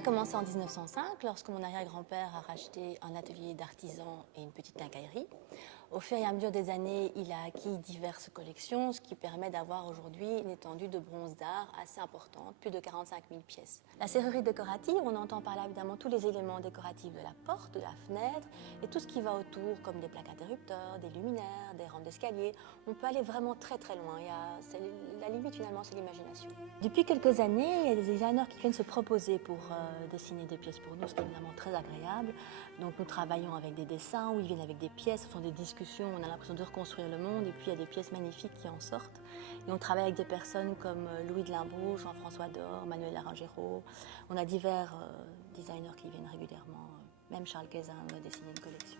a commencé en 1905, lorsque mon arrière-grand-père a racheté un atelier d'artisan et une petite quincaillerie. Au fur et à mesure des années, il a acquis diverses collections, ce qui permet d'avoir aujourd'hui une étendue de bronze d'art assez importante, plus de 45 000 pièces. La serrurerie décorative, on entend par là évidemment tous les éléments décoratifs de la porte, de la fenêtre, et tout ce qui va autour, comme des plaques interrupteurs, des luminaires, des rampes d'escalier. On peut aller vraiment très très loin. La limite finalement, c'est l'imagination. Depuis quelques années, il y a des designers qui viennent se proposer pour dessiner des pièces pour nous, ce qui est évidemment très agréable. Donc nous travaillons avec des dessins, où ils viennent avec des pièces, ce sont des discussions, on a l'impression de reconstruire le monde, et puis il y a des pièces magnifiques qui en sortent. Et on travaille avec des personnes comme Louis de Limbourg, Jean-François Dor, Manuel Arangero. On a divers designers qui viennent régulièrement, même Charles Cazin a dessiné une collection.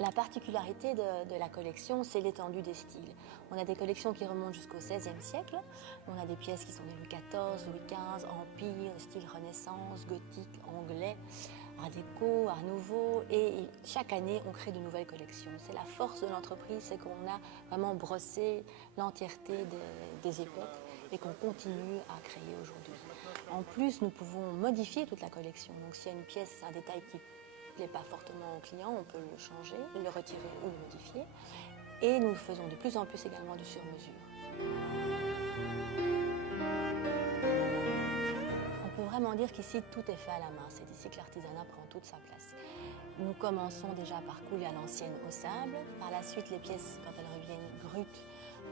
La particularité de la collection, c'est l'étendue des styles. On a des collections qui remontent jusqu'au XVIe siècle. On a des pièces qui sont des Louis XIV, Louis XV, Empire, style Renaissance, gothique, anglais, Art déco, Art nouveau. Et chaque année, on crée de nouvelles collections. C'est la force de l'entreprise, c'est qu'on a vraiment brossé l'entièreté des époques et qu'on continue à créer aujourd'hui. En plus, nous pouvons modifier toute la collection. Donc s'il y a une pièce, un détail qui ne plaît pas fortement au client, on peut le changer, le retirer ou le modifier. Et nous faisons de plus en plus également du sur-mesure. On peut vraiment dire qu'ici, tout est fait à la main. C'est ici que l'artisanat prend toute sa place. Nous commençons déjà par couler à l'ancienne au sable. Par la suite, les pièces, quand elles reviennent brutes,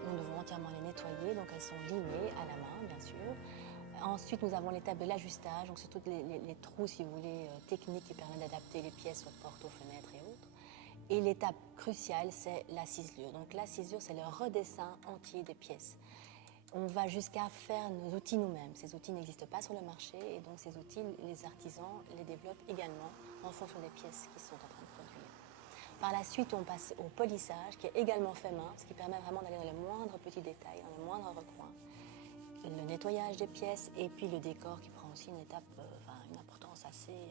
nous devons entièrement les nettoyer. Donc elles sont limées à la main, bien sûr. Ensuite, nous avons l'étape de l'ajustage, donc c'est tous les trous, si vous voulez, techniques qui permettent d'adapter les pièces aux portes, aux fenêtres et autres. Et l'étape cruciale, c'est la ciselure. Donc la ciselure, c'est le redessin entier des pièces. On va jusqu'à faire nos outils nous-mêmes. Ces outils n'existent pas sur le marché et donc ces outils, les artisans les développent également en fonction des pièces qu'ils sont en train de produire. Par la suite, on passe au polissage, qui est également fait main, ce qui permet vraiment d'aller dans les moindres petits détails, dans les moindres recoins. Le nettoyage des pièces et puis le décor qui prend aussi une importance assez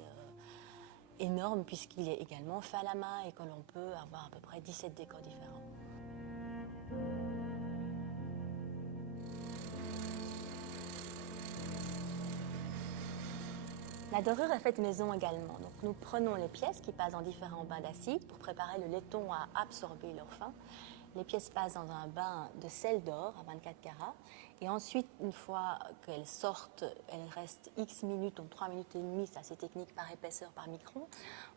énorme puisqu'il est également fait à la main et que l'on peut avoir à peu près 17 décors différents. La dorure est faite maison également. Donc nous prenons les pièces qui passent dans différents bains d'acide pour préparer le laiton à absorber leur fin. Les pièces passent dans un bain de sel d'or à 24 carats. Et ensuite, une fois qu'elles sortent, elles restent X minutes, donc 3 minutes et demie, c'est assez technique par épaisseur, par micron.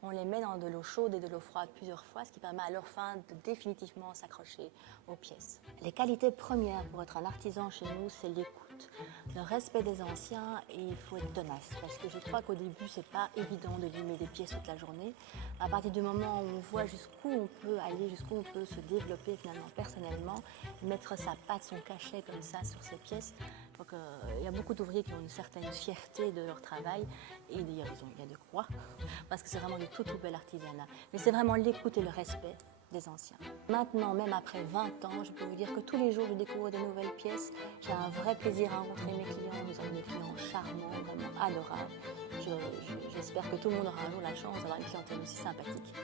On les met dans de l'eau chaude et de l'eau froide plusieurs fois, ce qui permet à leur fin de définitivement s'accrocher aux pièces. Les qualités premières pour être un artisan chez nous, c'est l'écoute, le respect des anciens et il faut être tenace. Parce que je crois qu'au début, c'est pas évident de limer des pièces toute la journée. À partir du moment où on voit jusqu'où on peut aller, jusqu'où on peut se développer finalement personnellement, mettre sa patte, son cachet comme ça sur ces pièces. Donc, il y a beaucoup d'ouvriers qui ont une certaine fierté de leur travail et d'ailleurs il y a de quoi, parce que c'est vraiment du tout bel artisanat. Mais c'est vraiment l'écoute et le respect des anciens. Maintenant, même après 20 ans, je peux vous dire que tous les jours je découvre des nouvelles pièces. J'ai un vrai plaisir à rencontrer mes clients. Nous avons des clients charmants, vraiment adorables. J'espère que tout le monde aura un jour la chance d'avoir une clientèle aussi sympathique.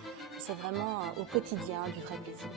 C'est vraiment au quotidien du vrai plaisir.